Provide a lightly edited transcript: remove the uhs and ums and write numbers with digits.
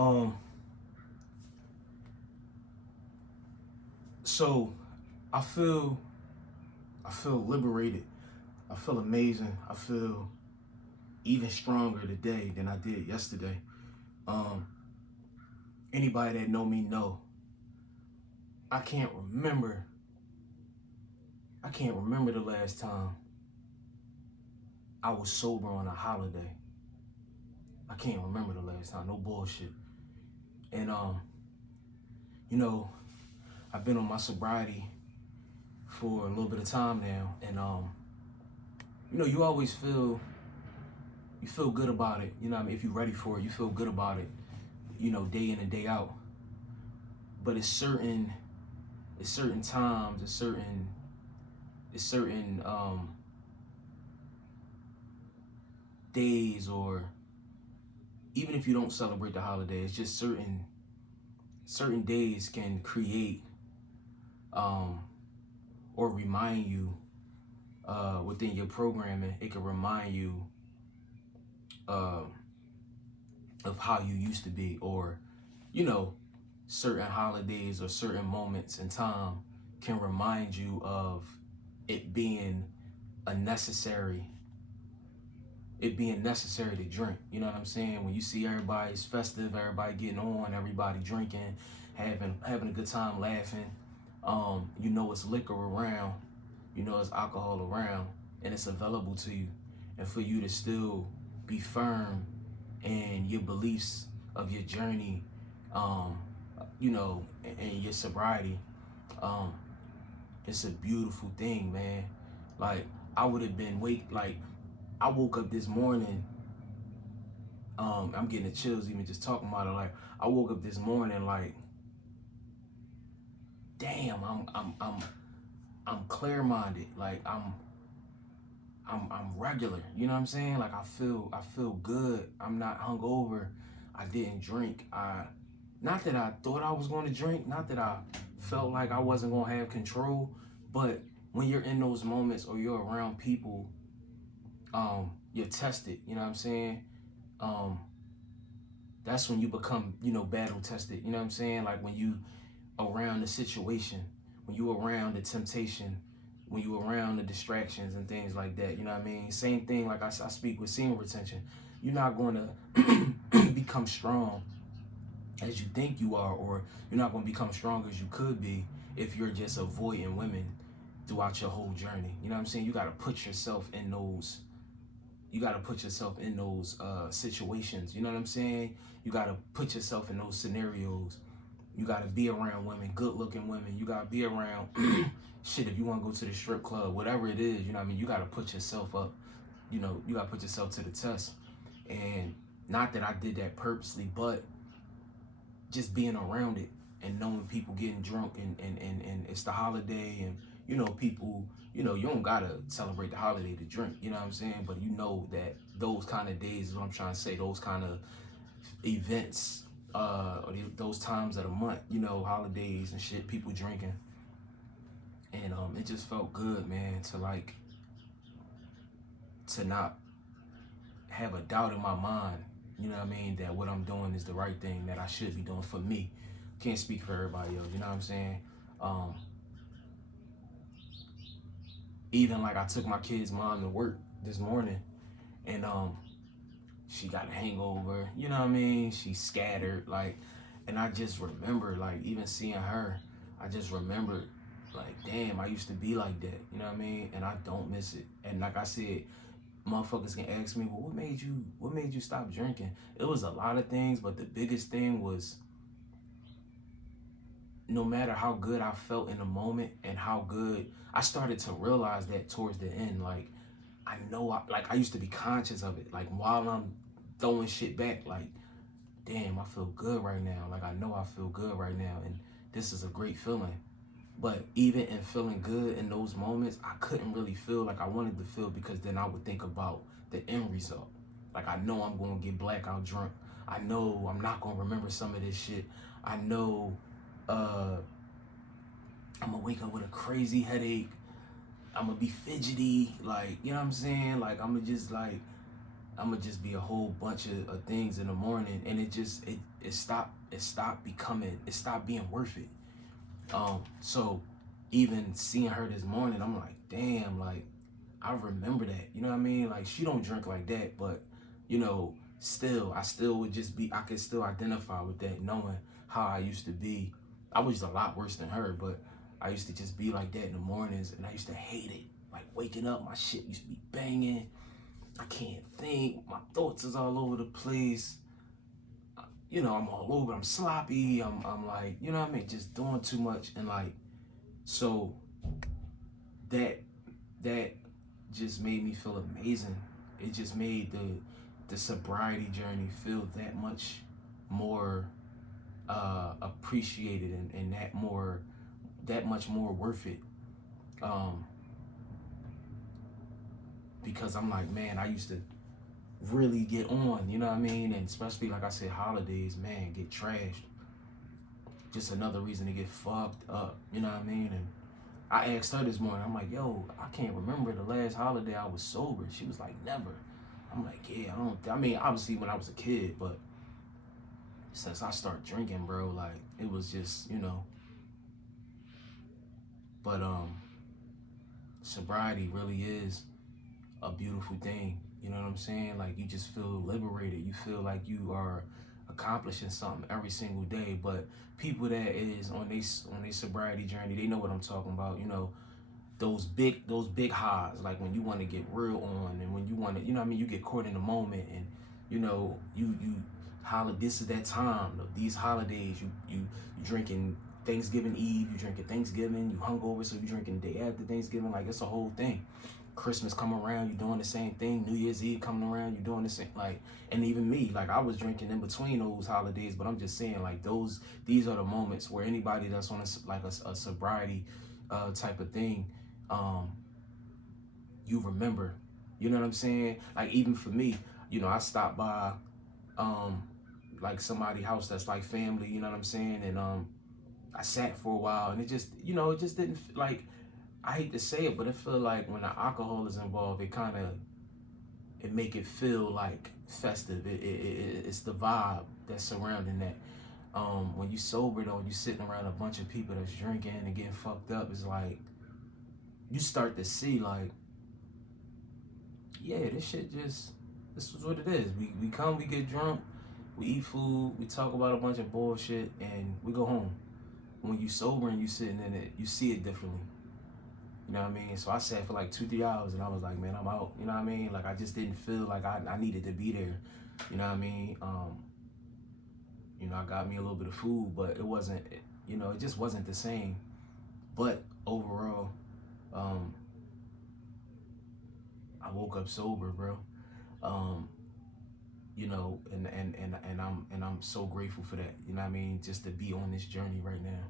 Um, so I feel I feel liberated. I feel amazing. I feel even stronger today than I did yesterday. Um, Anybody that know me know I can't remember. I can't remember the last time I was sober on a holiday. I can't remember the last time. No bullshit. And you know, I've been on my sobriety for a little bit of time now, and you always feel good about it. You know, what I mean, if you're ready for it, you feel good about it. You know, day in and day out. But it's certain times, it's certain days, or even if you don't celebrate the holiday, it's just certain days can create um, or remind you within your programming. It can remind you uh, of how you used to be, or you know, certain holidays or certain moments in time can remind you of it being a necessary it being necessary to drink. You know what I'm saying? When you see everybody's festive, everybody getting on, everybody drinking, having a good time, laughing, you know it's liquor around, you know it's alcohol around, and it's available to you. And for you to still be firm in your beliefs of your journey, um, and your sobriety, um, it's a beautiful thing, man. Like I would have been like I woke up this morning. I'm getting the chills even just talking about it. Like I woke up this morning like, damn, I'm clear-minded. Like I'm regular. You know what I'm saying? Like I feel good. I'm not hungover. I didn't drink. Not that I thought I was going to drink. Not that I felt like I wasn't going to have control. But when you're in those moments or you're around people, you're tested. You know what I'm saying? Um, that's when you become, battle tested. You know what I'm saying? Like when you around the situation, when you around the temptation, when you around the distractions and things like that. You know what I mean? Same thing. Like I speak with semen retention. You're not going to become strong as you think you are, or you're not going to become strong as you could be if you're just avoiding women throughout your whole journey. You know what I'm saying? You got to put yourself in those situations. You know what I'm saying? You got to put yourself in those scenarios. You got to be around women, good looking women. You got to be around shit. If you want to go to the strip club, whatever it is, you know what I mean? You got to put yourself up. You got to put yourself to the test. And not that I did that purposely, but just being around it and knowing people getting drunk, and it's the holiday, and people, you don't gotta celebrate the holiday to drink, you know what I'm saying? But you know that those kind of days is what I'm trying to say, those kind of events, or those times of the month, holidays and shit, people drinking. And it just felt good, man, to not have a doubt in my mind, you know what I mean, that what I'm doing is the right thing, that I should be doing for me. Can't speak for everybody else, you know what I'm saying? Um, Even like I took my kid's mom to work this morning, and she got a hangover, you know what I mean? She scattered, like, and I just remember, like, even seeing her, I just remembered, like, damn, I used to be like that, you know what I mean? And I don't miss it. And like I said, motherfuckers can ask me, well, what made you stop drinking? It was a lot of things, but the biggest thing was, no matter how good I felt in the moment and how good I started to realize that towards the end, like I used to be conscious of it, like while I'm throwing shit back, like, damn, I feel good right now. Like I know I feel good right now, and this is a great feeling. But even in feeling good in those moments, I couldn't really feel like I wanted to feel, because then I would think about the end result. Like I know I'm gonna get blackout drunk. I know I'm not gonna remember some of this shit. I know uh, I'm gonna wake up with a crazy headache. I'm gonna be fidgety, like, you know what I'm saying? Like I'm gonna just like I'm gonna just be a whole bunch of things in the morning, and it stopped being worth it. So even seeing her this morning, I'm like, damn, like I remember that. You know what I mean? Like she don't drink like that, but you know, I still would just be, I could still identify with that, knowing how I used to be. I was a lot worse than her, but I used to just be like that in the mornings, and I used to hate it. Like waking up, my shit used to be banging. I can't think. My thoughts is all over the place. You know, I'm all over. I'm sloppy. I'm like, you know what I mean? Just doing too much, and like, so that that just made me feel amazing. It just made the sobriety journey feel that much more appreciated, and that much more worth it. Um, because I'm like, man, I used to really get on, you know what I mean? And especially like I said, holidays, man, get trashed. Just another reason to get fucked up, you know what I mean? And I asked her this morning, I'm like, yo, I can't remember the last holiday I was sober. She was like, never. I'm like, yeah, I mean, obviously when I was a kid, but since I started drinking, bro, like it was just, you know. But sobriety really is a beautiful thing. You know what I'm saying? Like you just feel liberated. You feel like you are accomplishing something every single day. But people that is on their sobriety journey, they know what I'm talking about. You know, those big highs, like when you want to get real on, and when you want to, you know what I mean, you get caught in the moment, and you know, you holler, this is that time, these holidays, you drinking Thanksgiving Eve, you drinking Thanksgiving, you hungover, so you drinking the day after Thanksgiving, like it's a whole thing. Christmas come around, you doing the same thing. New Year's Eve coming around, you doing the same. Like, and even me, like I was drinking in between those holidays, but I'm just saying, like these are the moments where anybody that's on a sobriety type of thing, um, you remember. You know what I'm saying? Like even for me, you know, I stopped by um, like somebody's house that's like family. You know what I'm saying? And I sat for a while, and it just, you know, it just didn't like. I hate to say it, but I feel like when the alcohol is involved, it make it feel like festive. It's the vibe that's surrounding that. When you sober though, you sitting around a bunch of people that's drinking and getting fucked up, it's like you start to see like, yeah, this is what it is. We come, we get drunk, we eat food, we talk about a bunch of bullshit, and we go home. When you sober and you sitting in it, you see it differently. You know what I mean? So I sat for like 2-3 hours, and I was like, man, I'm out. You know what I mean? Like I just didn't feel like I needed to be there. You know what I mean? You know, I got me a little bit of food, but it wasn't, you know, it just wasn't the same. But overall, um, I woke up sober, bro. Um, you know, and I'm so grateful for that. You know what I mean? Just to be on this journey right now.